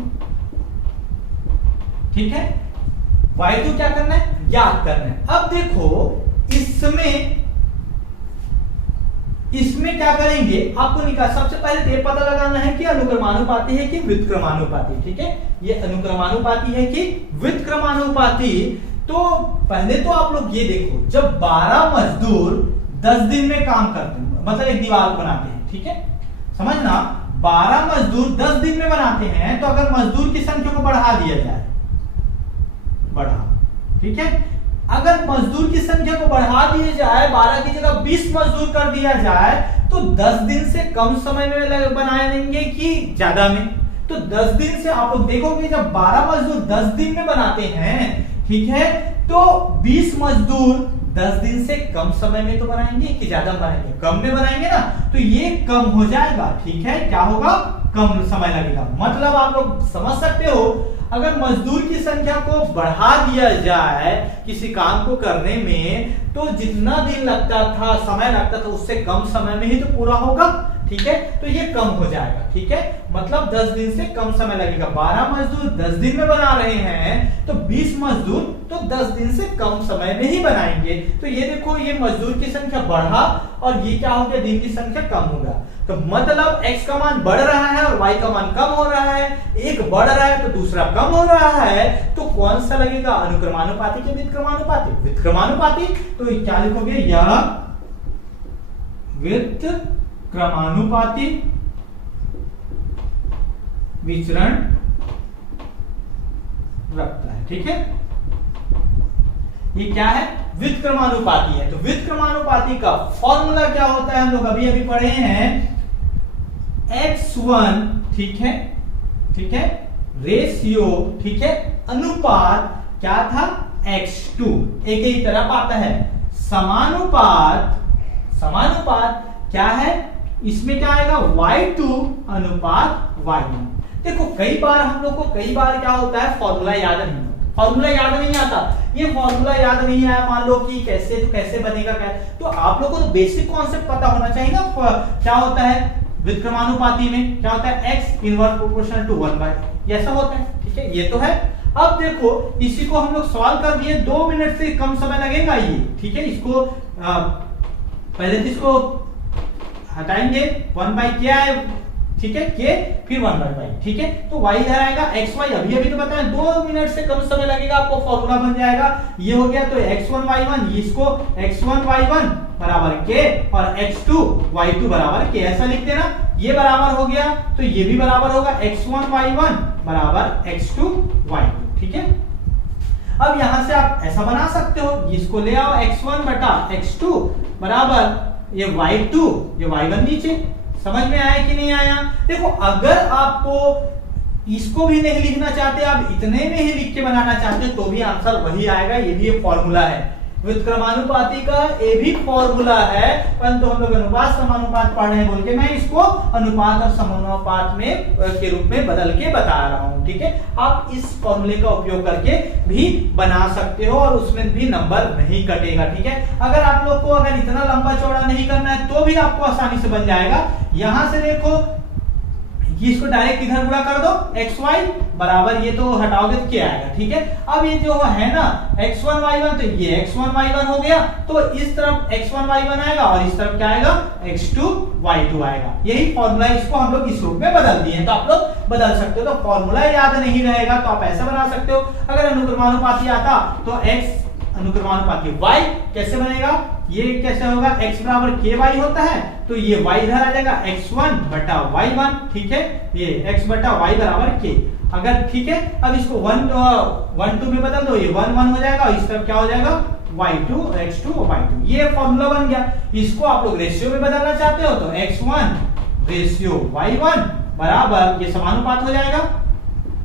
ठीक है। y2 क्या करना है, ज्ञात करना है। अब देखो इसमें क्या करेंगे, आपको निकाल, सबसे पहले तो ये पता लगाना है कि अनुक्रमानुपाती है कि व्युत्क्रमानुपाती, ठीक है। ये अनुक्रमानुपाती है कि व्युत्क्रमानुपाती। तो पहले तो आप लोग ये देखो, जब 12 मजदूर 10 दिन में काम करते हैं, मतलब एक दीवार बनाते हैं, ठीक है, समझना, 12 मजदूर 10 दिन में बनाते हैं, तो अगर मजदूर की संख्या को बढ़ा दिया जाए, ठीक है, अगर मजदूर की संख्या को बढ़ा दिया जाए, 12 की जगह 20 मजदूर कर दिया जाए, तो 10 दिन से कम समय में बनाएंगे कि ज्यादा में। तो 10 दिन से आप लोग देखोगे, जब 12 मजदूर 10 दिन में बनाते हैं, ठीक है, तो 20 मजदूर 10 दिन से कम समय में तो बनाएंगे कि ज्यादा बनाएंगे, कम में बनाएंगे ना, तो ये कम हो जाएगा, ठीक है, क्या होगा, कम समय लगेगा। मतलब आप लोग समझ सकते हो, अगर मजदूर की संख्या को बढ़ा दिया जाए किसी काम को करने में, तो जितना दिन लगता था, समय लगता था, उससे कम समय में ही तो पूरा होगा, ठीक है, तो ये कम हो जाएगा, ठीक है, मतलब 10 दिन से कम समय लगेगा। 12 मजदूर 10 दिन में बना रहे हैं, तो 20 मजदूर तो 10 दिन से कम समय में ही बनाएंगे। तो ये देखो, ये मजदूर की संख्या बढ़ा और ये क्या हो गया, दिन की संख्या कम हो गया। तो मतलब x का मान बढ़ रहा है और y का मान कम हो रहा है, एक बढ़ रहा है तो दूसरा कम हो रहा है, तो कौन सा लगेगा, अनुक्रमानुपाती के व्युत्क्रमानुपाती, व्युत्क्रमानुपाती। तो क्या लिखोगे, यह व्युत्क्रमानुपाती विचरण रखता है, ठीक है। ये क्या है, व्युत्क्रमानुपाती है। तो व्युत्क्रमानुपाती का फॉर्मूला क्या होता है, हम लोग अभी अभी पढ़े हैं, x1, ठीक है, ठीक है, रेशियो, ठीक है, अनुपात क्या था, x2, एक ही तरफ आता है, समानुपात, समानुपात क्या है, इसमें क्या आएगा, y2 अनुपात y1। देखो कई बार हम लोग को, कई बार क्या होता है, फॉर्मूला याद नहीं होता, फॉर्मूला याद नहीं आता, ये फॉर्मूला याद नहीं आया, मान लो कि कैसे, तो कैसे बनेगा, क्या, तो आप लोगों को तो बेसिक कॉन्सेप्ट पता होना चाहिए ना, क्या होता है व्युत्क्रमानुपाती में, क्या होता है, x इनवर्स प्रोपोर्शनल टू 1/, ऐसा होता है, ठीक है, ये तो है। अब देखो, इसी को हम लोग सॉल्व कर दिए, 2 मिनट से कम समय लगेगा ये, ठीक है, इसको पहले तो इसको हटाएंगे, 1/k आए, ठीक है, k फिर 1/y, ठीक है, तो y इधर आएगा, xy अभी अभी तो बताया 2 मिनट से कम समय लगेगा, आपको फॉर्मूला बन जाएगा, ये हो गया। तो x1 y1, इसको x1 y1 बराबर k और x2 y2 बराबर k, ऐसा लिख देना, ये बराबर हो गया, तो ये भी बराबर होगा x1 y1 बराबर x2 y2, ठीक है। अब यहां से आप ऐसा बना सकते हो, इसको ले आओ, x1 बटा x2 बराबर ये y2, ये y1 नीचे, समझ में आया कि नहीं आया। देखो अगर आपको इसको भी नहीं लिखना चाहते, आप इतने में ही लिख के बनाना चाहते तो भी आंसर वही आएगा, ये भी एक फॉर्मूला है, व्युत्क्रमानुपाती का ये भी फॉर्मूला है, परंतु हम लोग अनुपात समानुपात पढ़ रहे हैं बोल के मैं इसको अनुपात और समानुपात में के रूप में बदल के बता रहा हूं, ठीक है। आप इस फॉर्मूले का उपयोग करके भी बना सकते हो और उसमें भी नंबर नहीं कटेगा, ठीक है। अगर आप लोग को अगर इतना लंबा चौड़ा नहीं करना है तो भी आपको आसानी से बन जाएगा। यहां से देखो, इसको डायरेक्ट इधर गुणा कर दो, xy बराबर, ये तो हटाओगे तो क्या आएगा, ठीक है। अब ये जो है ना x1 y1, तो ये x1 y1 हो गया, तो इस तरफ x1 y1 आएगा और इस तरफ क्या आएगा, x2 y2 आएगा। यही फॉर्मूला, इसको हम लोग इस रूप में बदल दिए हैं, तो आप लोग बदल सकते हो। तो फॉर्मूला याद नहीं रहेगा तो आप ऐसा बना सकते हो। अगर अनुक्रमानुपाती आता तो x अनुक्रमानुपाती y कैसे बनेगा, ये कैसे होगा, x बराबर ky होता है, तो ये y इधर आ जाएगा, x1 बटा y1, ठीक है, ये x बटा y बराबर k। अगर ठीक है, अब इसको 1 2 में बदल दो, ये 1 1 हो जाएगा और इस तरफ क्या हो जाएगा, y2 x2 y2, ये फॉर्मूला बन गया। इसको आप लोग रेशियो में बदलना चाहते हो तो x1 रेशियो y1 बराबर, ये समानुपात हो जाएगा,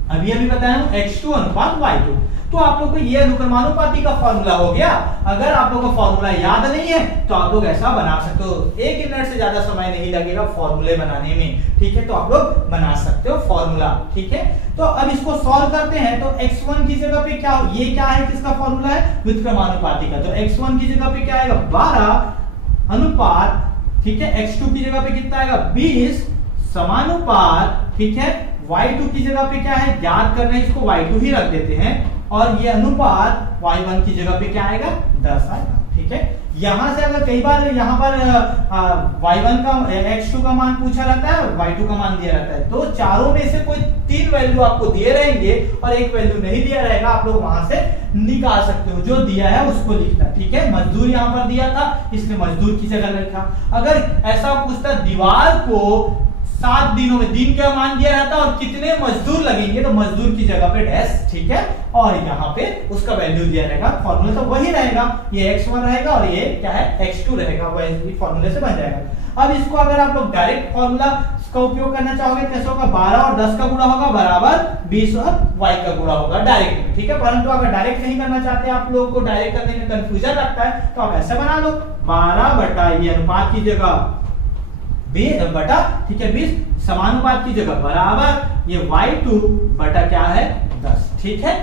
अभी बताया हूं x2 अनुपात y2। तो आप लोग को ये अनुक्रमानुपाती का फॉर्मूला हो गया। अगर आप लोग को फॉर्मूला याद नहीं है तो आप लोग ऐसा बना सकते हो, 1 मिनट से ज्यादा समय नहीं लगेगा फॉर्मूले बनाने में, ठीक है। तो आप लोग बना सकते हो फॉर्मूला, ठीक है। तो अब इसको सॉल्व करते हैं। तो x1 की जगह पे क्या, ये क्या है, किसका फॉर्मूला है, व्युत्क्रमानुपाती का। तो x1 की जगह पे क्या आएगा 12 अनुपात, ठीक है, x2 की जगह पे कितना आएगा 20 समानुपात, ठीक है, y2 की जगह पे क्या है, याद करना है इसको y2 ही रख देते हैं, और ये अनुपात y1 की जगह पे क्या आएगा 10 आएगा, ठीक है। यहां से अगर कई बार यहां पर y1 का x2 का मान पूछा रहता है, y2 का मान दिया रहता है, तो चारों में से कोई 3 वैल्यू आपको दिए रहेंगे और एक वैल्यू नहीं दिया रहेगा, आप लोग वहां से निकाल सकते हो। जो दिया है उसको लिखना, ठीक है। मजदूर यहां पर दिया था इसलिए मजदूर की जगह लिखा। अगर ऐसा पूछता दीवार को 7 दिनों में, दिन का मान दिया रहता और कितने मजदूर लगेंगे, तो मजदूर की जगह पे डैश, ठीक है, और यहाँ पे उसका वैल्यू दिया रहेगा। फॉर्मूला तो वही रहेगा, ये x1 रहेगा और ये क्या है x2 रहेगा, वो इस फॉर्मूले से बन जाएगा। अब इसको अगर आप लोग डायरेक्ट फॉर्मूला का उपयोग करना चाहोगे कैसे होगा, 12 और 10 का गुणा होगा बराबर 20 और y का गुणा होगा डायरेक्ट, ठीक है। परंतु अगर डायरेक्ट नहीं करना चाहते, आप लोगों को डायरेक्ट करने में कंफ्यूजन लगता है, तो आप ऐसे बना लो 12 बटा ये अनुपात की जगह 20 बटा, ठीक है, 20 समानुपात की जगह बराबर ये y2 बटा क्या है 10, ठीक है।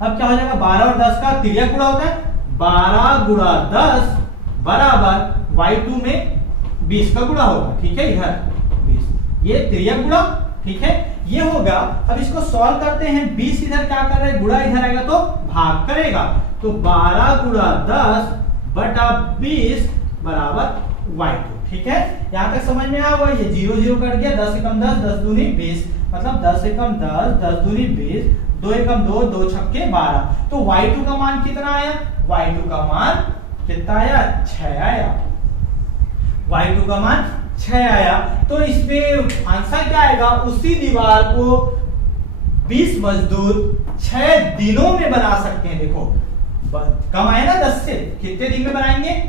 अब क्या हो जाएगा 12 और 10 का तिर्यक गुणा होता है, 12 गुणा 10 बराबर y2 में 20 का गुणा होगा, ठीक है, इधर 20, ये तिर्यक गुणा, ठीक है, ये होगा। अब इसको सॉल्व करते हैं, 20 इधर क्या कर रहे हैं, गुणा इधर आएगा तो भाग करेगा, तो 12 गुणा 10 बटा 20 बराबर y2, ठीक है। यहां तक समझ में आया होगा, ये 0 0 कट गया, 10 एकम 10, 10 दूनी 20, मतलब 10 एकम 10, 10 दूनी 20, 2 एकम 2, 2 छक्के 12। तो y2 का मान कितना आया, y2 का मान कितना आया 6 आया, y2 का मान 6 आया। तो इसमें आंसर क्या आएगा, उसी दीवार को 20 मजदूर 6 दिनों में बना सकते हैं। देखो कम आया ना 10 से, कितने दिन में बनाएंगे,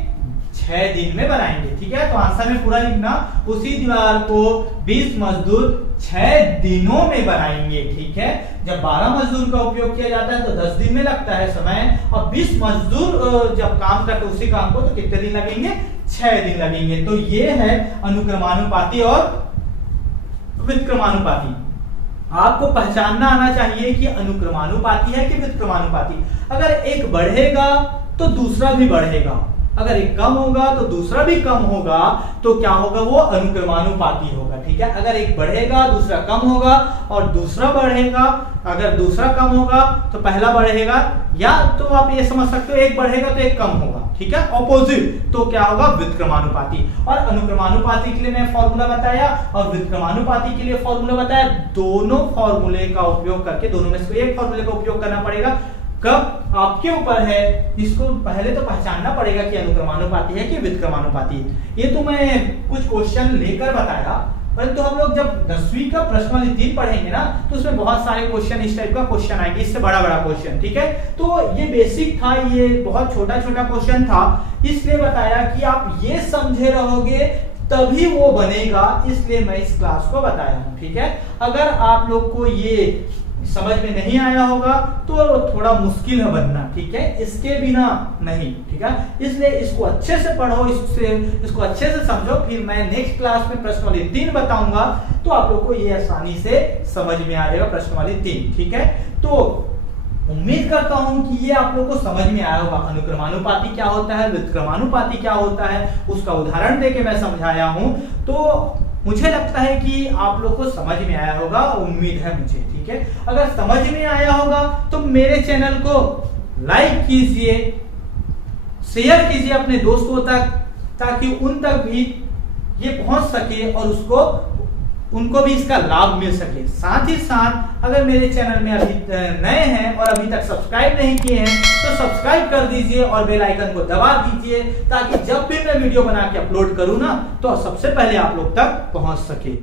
6 दिन में बनाएंगे, ठीक है। तो आंसर में पूरा लिखना, उसी दीवार को 20 मजदूर 6 दिनों में बनाएंगे, ठीक है। जब 12 मजदूर का उपयोग किया जाता है तो 10 दिन में लगता है समय, और 20 मजदूर जब काम करते उसी काम को तो कितने दिन लगेंगे, 6 दिन लगेंगे। तो ये है अनुक्रमानुपाती और व्युत्क्रमानुपाती। आपको पहचानना आना चाहिए कि अनुक्रमानुपाती है कि व्युत्क्रमानुपाती। अगर एक बढ़ेगा तो दूसरा भी बढ़ेगा, अगर एक कम होगा तो दूसरा भी कम होगा, तो क्या होगा, वो अनुक्रमानुपाती होगा, ठीक है। अगर एक बढ़ेगा दूसरा कम होगा और दूसरा बढ़ेगा, अगर दूसरा कम होगा तो पहला बढ़ेगा, या तो आप ये समझ सकते हो एक बढ़ेगा तो एक कम होगा, ठीक है, ऑपोजिट, तो क्या होगा व्युत्क्रमानुपाती। और अनुक्रमानुपाती के लिए मैं फॉर्मूला बताया और व्युत्क्रमानुपाती के लिए फॉर्मूला बताया। दोनों फॉर्मूले का उपयोग करके, दोनों में से एक फॉर्मूले का उपयोग करना पड़ेगा, कब आपके ऊपर है। इसको पहले तो पहचानना पड़ेगा कि अनुक्रमानुपाती है कि व्युत्क्रमानुपाती। ये तो मैं कुछ क्वेश्चन लेकर बताया, परंतु हम लोग जब 10वीं का प्रश्नावली 3 पढ़ेंगे ना, तो उसमें बहुत सारे क्वेश्चन इस टाइप का क्वेश्चन आएंगे, इससे बड़ा बड़ा क्वेश्चन, ठीक है। तो ये बेसिक था, ये बहुत छोटा छोटा क्वेश्चन था, इसलिए बताया कि आप ये समझे रहोगे तभी वो बनेगा, इसलिए मैं इस क्लास को बताया हूं, ठीक है। अगर आप लोग को ये समझ में नहीं आया होगा तो थोड़ा मुश्किल है बनना, ठीक है, इसके बिना नहीं, ठीक है। इसलिए इसको अच्छे से पढ़ो, इसको अच्छे से समझो, फिर मैं नेक्स्ट क्लास में प्रश्नावली 3 बताऊंगा, तो आप लोग को ये आसानी से समझ में आ जाएगा प्रश्नावली 3, ठीक है। तो उम्मीद करता हूं कि ये आप लोग को समझ में आया होगा, अनुक्रमानुपाती क्या होता है, व्युत्क्रमानुपाती क्या होता है, उसका उदाहरण देके मैं समझाया हूं। तो मुझे लगता है कि आप लोग को समझ में आया होगा, उम्मीद है मुझे, ठीक है। अगर समझ में आया होगा तो मेरे चैनल को लाइक कीजिए, शेयर कीजिए अपने दोस्तों तक, ताकि उन तक भी ये पहुंच सके और उनको भी इसका लाभ मिल सके। साथ ही साथ अगर मेरे चैनल में अभी नए हैं और अभी तक सब्सक्राइब नहीं किए हैं तो सब्सक्राइब कर दीजिए और बेल आइकन को दबा दीजिए, ताकि जब भी मैं वीडियो बना के अपलोड करूं ना, तो सबसे पहले आप लोग तक पहुंच सके।